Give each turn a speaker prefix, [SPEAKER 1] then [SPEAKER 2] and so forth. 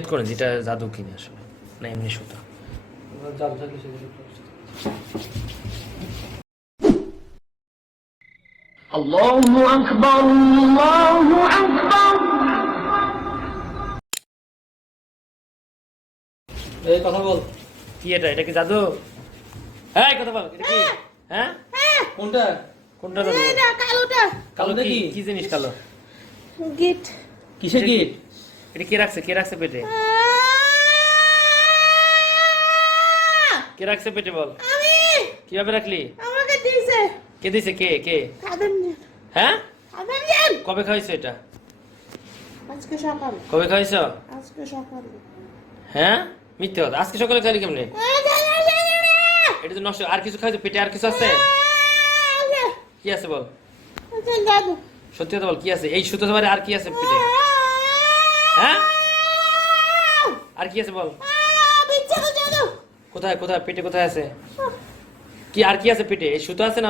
[SPEAKER 1] করেন যেটা জাদু কিনে আসলে না এমনি সুতা
[SPEAKER 2] জাদু থাকলে সেগুলো
[SPEAKER 3] الله أكبر الله أكبر
[SPEAKER 2] এই কথা বল
[SPEAKER 1] কি এটা এটা কি জাদু হ্যাঁ কথা বল এটা কি হ্যাঁ
[SPEAKER 2] কোনটা
[SPEAKER 1] কোনটা জাদু
[SPEAKER 4] এটা কালোটা
[SPEAKER 1] কালো
[SPEAKER 2] কালোটা
[SPEAKER 1] কি
[SPEAKER 2] কি?
[SPEAKER 1] কি জিনিস কালো
[SPEAKER 4] গিট
[SPEAKER 2] কিসে গিট
[SPEAKER 1] এটা কে রাখছে কে রাখছে পেটে কে রাখছে পেটে বল কীভাবে রাখলি
[SPEAKER 4] আমাকে দিছে
[SPEAKER 1] কে দিছে কে কে হ্যাঁ কবে খাইছো এটা
[SPEAKER 4] আজকে সকালে
[SPEAKER 1] কবে খাইছো
[SPEAKER 4] আজকে সকালে
[SPEAKER 1] হ্যাঁ মিথ্যে কথা আজকে সকালে খাইলি কেমনে এটা তো নষ্ট আর কিছু খাইছো পেটে আর কিছু আছে কি আছে বল সত্যি কথা বল কি আছে এই সুতো আর কি আছে পেটে হ্যাঁ? আর কি আছে বল? কোথায় কোথায়? পেটে কোথায় আছে? কি আর কি আছে পেটে? সুতো আছে না?